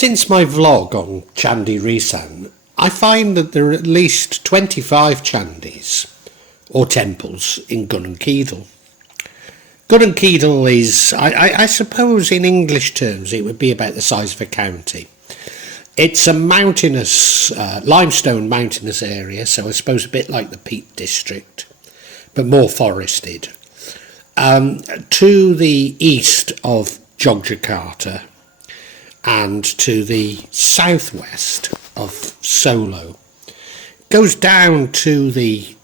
Since my vlog on Candi Risan, I find that there are at least 25 candis, or temples, in Gunungkidul. Gunungkidul is, I suppose in English terms, it would be about the size of a county. It's a mountainous, limestone mountainous area, so I suppose a bit like the Peak District, but more forested. To the east of Yogyakarta and to the southwest of Solo, goes down to the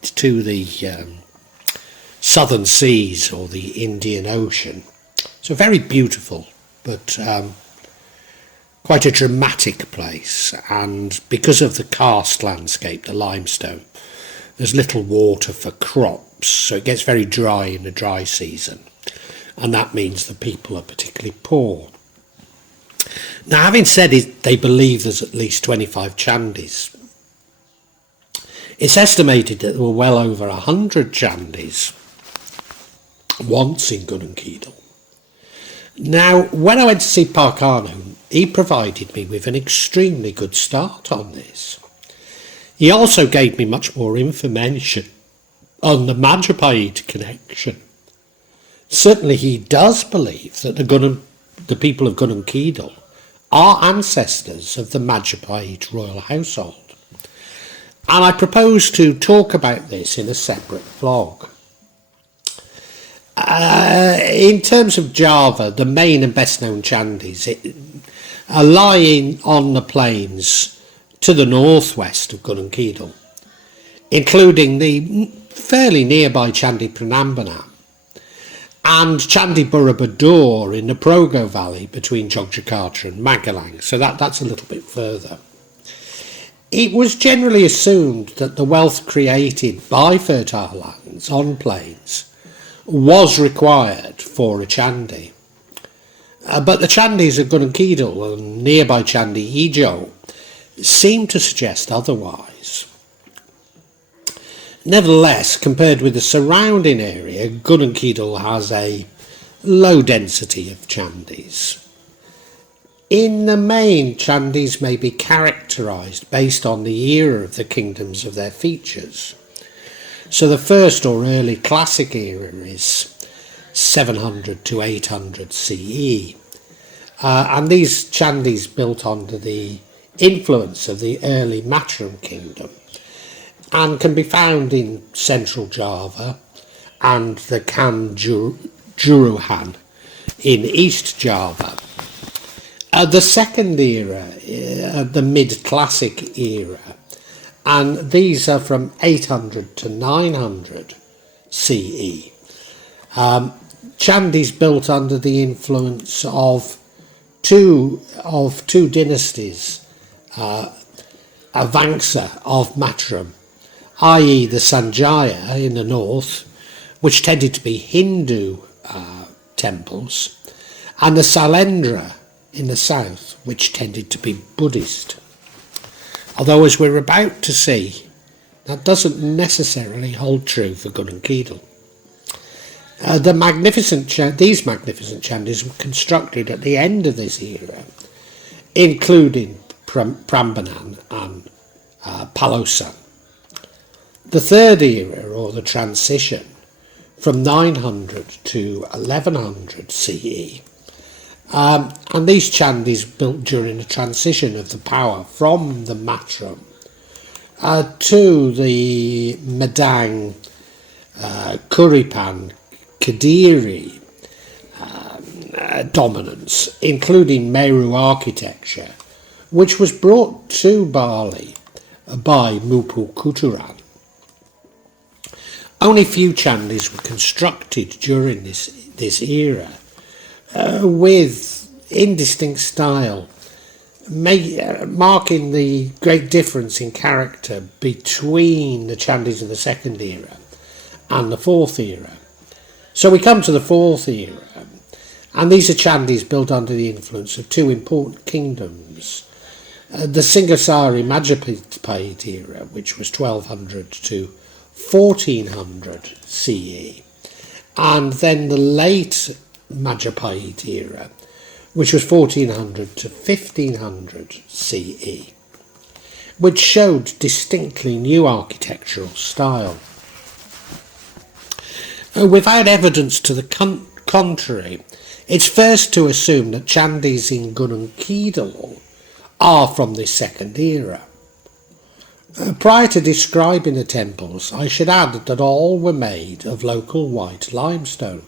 southern seas or the Indian Ocean. So very beautiful, but quite a dramatic place, and because of the karst landscape, the limestone, there's little water for crops, so it gets very dry in the dry season, and that means the people are particularly poor. Now, having said it, they believe there's at least 25 candis. It's estimated that there were well over 100 candis once in Gunungkidul. Now, when I went to see Pacarejo, he provided me with an extremely good start on this. He also gave me much more information on the Majapahit connection. Certainly he does believe that the people of Gunungkidul are ancestors of the Majapahit royal household. And I propose to talk about this in a separate vlog. In terms of Java, the main and best known candis are lying on the plains to the northwest of Gunungkidul, including the fairly nearby Candi Prambanan and Candi Borobudur in the Progo Valley between Yogyakarta and Magelang, so that's a little bit further. It was generally assumed that the wealth created by fertile lands on plains was required for a candi. But the candis of Gunungkidul and nearby Candi Ijo seem to suggest otherwise. Nevertheless, compared with the surrounding area, Gunungkidul has a low density of candis. In the main, candis may be characterised based on the era of the kingdoms of their features. So the first or early classic era is 700 to 800 CE. And these candis built under the influence of the early Mataram kingdom and can be found in central Java and the Kanjuruhan in East Java. The second era, the mid-classic era, and these are from 800 to 900 CE. Candis built under the influence of two dynasties, Avangsa of Mataram, i.e. the Sanjaya in the north, which tended to be Hindu temples, and the Sailendra in the south, which tended to be Buddhist. Although, as we're about to see, that doesn't necessarily hold true for Gunungkidul. These magnificent candis were constructed at the end of this era, including Prambanan and Phallus. The third era, or the transition, from 900 to 1100 CE, and these candis built during the transition of the power from the Mataram to the Medang, Kuripan, Kadiri dominance, including Meru architecture, which was brought to Bali by Mupu Kuturan. Only few candis were constructed during this era, with indistinct style, marking the great difference in character between the candis of the second era and the fourth era. So we come to the fourth era, and these are candis built under the influence of two important kingdoms. The Singasari Majapahit era, which was 1200 to 1400 CE, and then the late Majapahit era, which was 1400 to 1500 CE, which showed distinctly new architectural style. Without evidence to the contrary, it's first to assume that candis in Gunung Kidul are from this second era. Prior to describing the temples, I should add that all were made of local white limestone.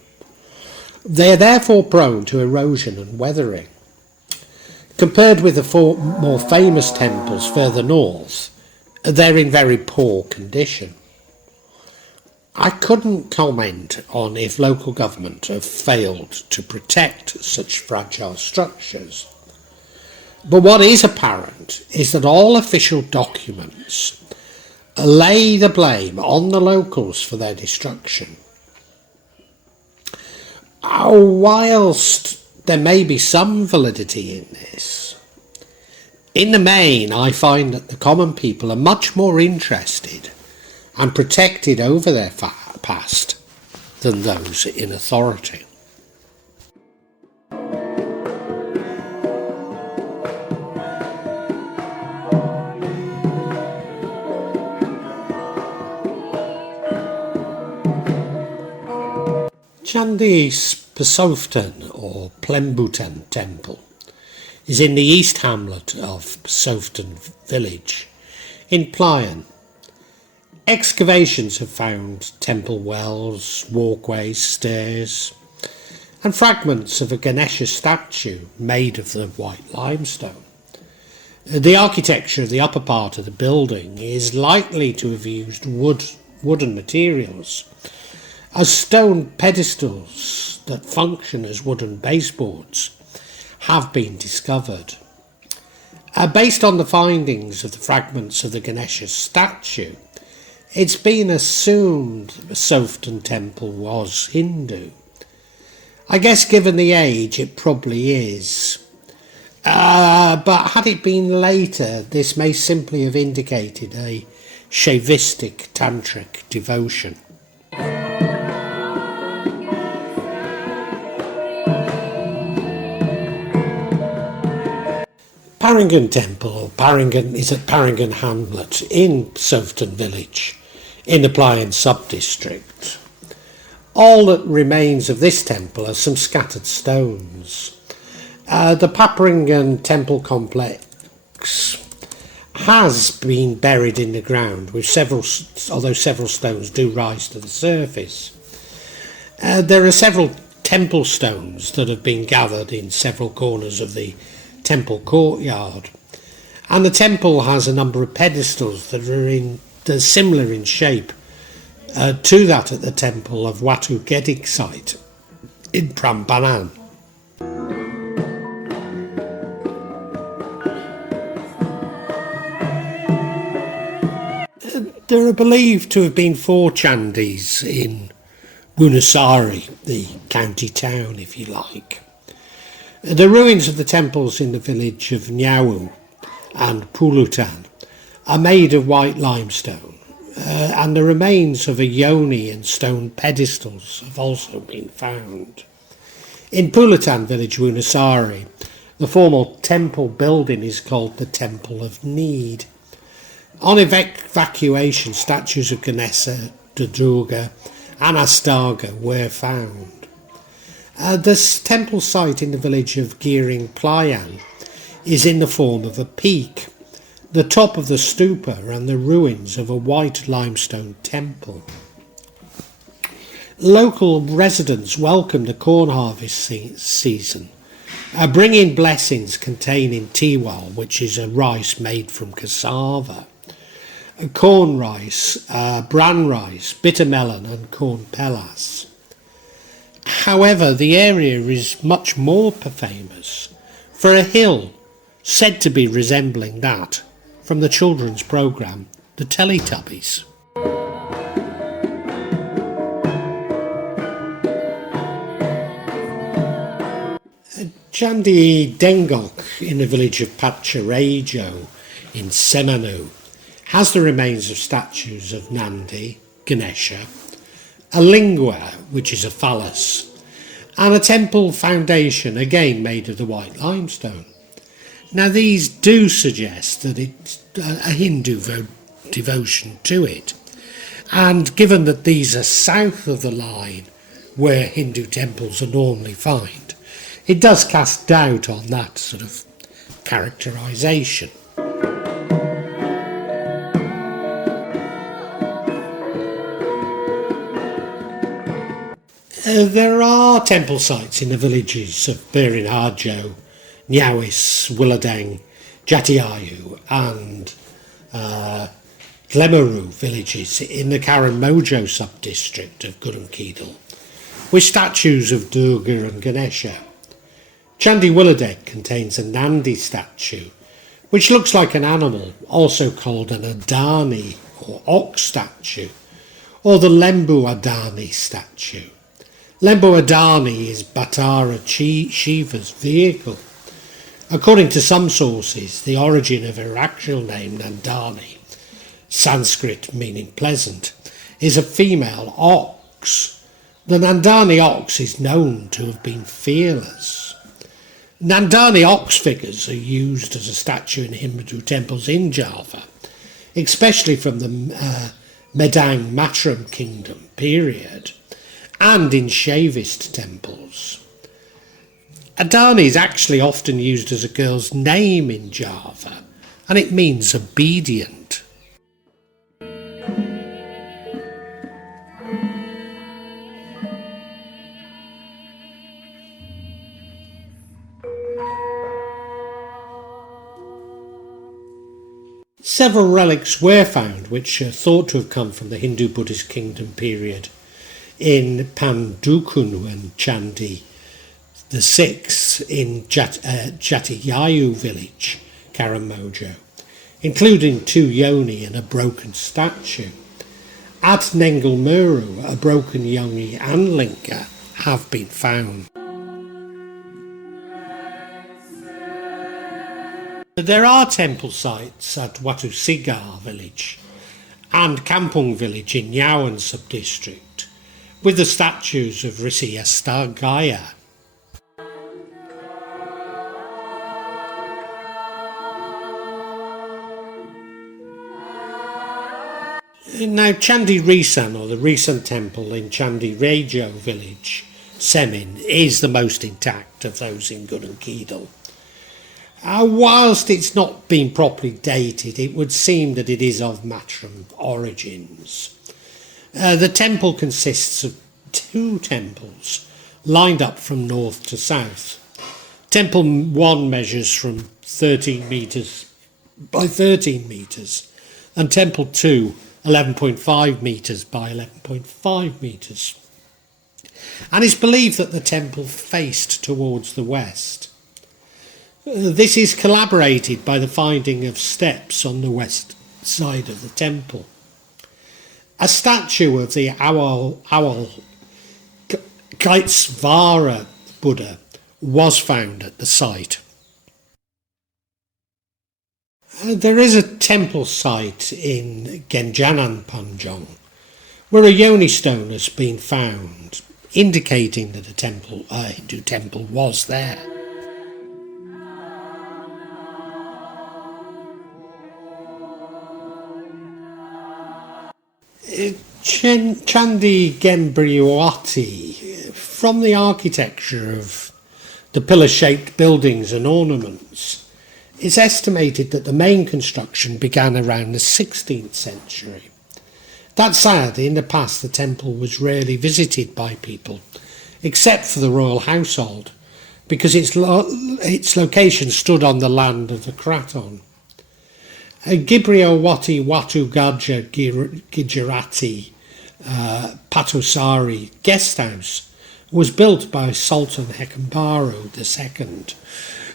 They are therefore prone to erosion and weathering. Compared with the more famous temples further north, they're in very poor condition. I couldn't comment on if local government have failed to protect such fragile structures. But what is apparent is that all official documents lay the blame on the locals for their destruction. Whilst there may be some validity in this, in the main I find that the common people are much more interested and protected over their past than those in authority. Candi Psoftan or Plembutan Temple is in the east hamlet of Psoftan village in Playen. Excavations have found temple wells, walkways, stairs, and fragments of a Ganesha statue made of the white limestone. The architecture of the upper part of the building is likely to have used wooden materials, as stone pedestals that function as wooden baseboards have been discovered. Based on the findings of the fragments of the Ganesha statue, it's been assumed the Psoftan temple was Hindu. I guess given the age it probably is. But had it been later, this may simply have indicated a Shaivistic tantric devotion. Papringan Temple, or Papringan, is at Papringan Hamlet in Psoftan village in the Playen subdistrict. All that remains of this temple are some scattered stones. The Papringan Temple complex has been buried in the ground, with although several stones do rise to the surface. There are several temple stones that have been gathered in several corners of the temple courtyard, and the temple has a number of pedestals that are similar in shape to that at the temple of Watu Gedig site in Prambanan. There are believed to have been 4 candis in Wonosari, the county town if you like. The ruins of the temples in the village of Nyawu and Plembutan are made of white limestone, and the remains of a yoni and stone pedestals have also been found. In Plembutan village, Wonosari, the formal temple building is called the Temple of Need. On evacuation, statues of Ganesha, Durga and Astaga were found. The temple site in the village of Playen is in the form of a peak, the top of the stupa and the ruins of a white limestone temple. Local residents welcome the corn harvest season, bringing blessings containing tiwal, which is a rice made from cassava, corn rice, bran rice, bitter melon and corn pelas. However, the area is much more famous for a hill said to be resembling that from the children's programme The Teletubbies. Candi Dengok in the village of Pacarejo in Semanu has the remains of statues of Nandi, Ganesha, a linga, which is a phallus, and a temple foundation again made of the white limestone. Now these do suggest that it's a Hindu devotion to it, and given that these are south of the line where Hindu temples are normally found, it does cast doubt on that sort of characterisation. There are temple sites in the villages of Bejiharjo, Ngawis, Wiladeg, Jatiayu and Nglemuru villages in the Karangmojo subdistrict of Gunungkidul, with statues of Durga and Ganesha. Candi Wiladeg contains a Nandi statue, which looks like an animal, also called an Adani or ox statue, or the Lembu Adani statue. Lembu Adani is Bhattara Shiva's vehicle. According to some sources, the origin of her actual name, Nandani, Sanskrit meaning pleasant, is a female ox. The Nandani ox is known to have been fearless. Nandani ox figures are used as a statue in Hindu temples in Java, especially from the Medang Mataram kingdom period, and in Shaivist temples. Adani is actually often used as a girl's name in Java, and it means obedient. Several relics were found which are thought to have come from the Hindu-Buddhist kingdom period in Padukuhan Candi VI in Jatiayu Village, Karangmojo, including 2 yoni and a broken statue. At Nglemuru, a broken yoni and linga have been found. There are temple sites at Watusigar village and Kampung village in Yawan subdistrict, with the statues of Rishi Astagaya. Now, Candi Risan, or the Risan Temple in Candi Risan village, Semanu, is the most intact of those in Gunungkidul. Whilst it's not been properly dated, it would seem that it is of Mataram origins. The temple consists of 2 temples lined up from north to south. Temple 1 measures from 13 metres by 13 metres, and Temple 2 11.5 metres by 11.5 metres. And it's believed that the temple faced towards the west. This is corroborated by the finding of steps on the west side of the temple. A statue of the Awal Kaitsvara Buddha was found at the site. There is a temple site in Genjanan Panjong where a yoni stone has been found, indicating that a Hindu temple was there. Candi Gembriwati, from the architecture of the pillar-shaped buildings and ornaments, it's estimated that the main construction began around the 16th century. That said, in the past the temple was rarely visited by people, except for the royal household, because its location stood on the land of the Kraton. Gibriawati Watu Gaja Gujarati Patusari guest house was built by Sultan Hekambaro II,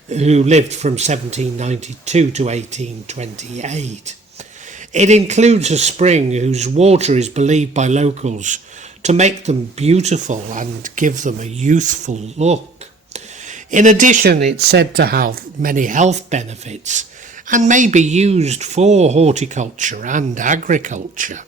who lived from 1792 to 1828. It includes a spring whose water is believed by locals to make them beautiful and give them a youthful look. In addition, it's said to have many health benefits and may be used for horticulture and agriculture.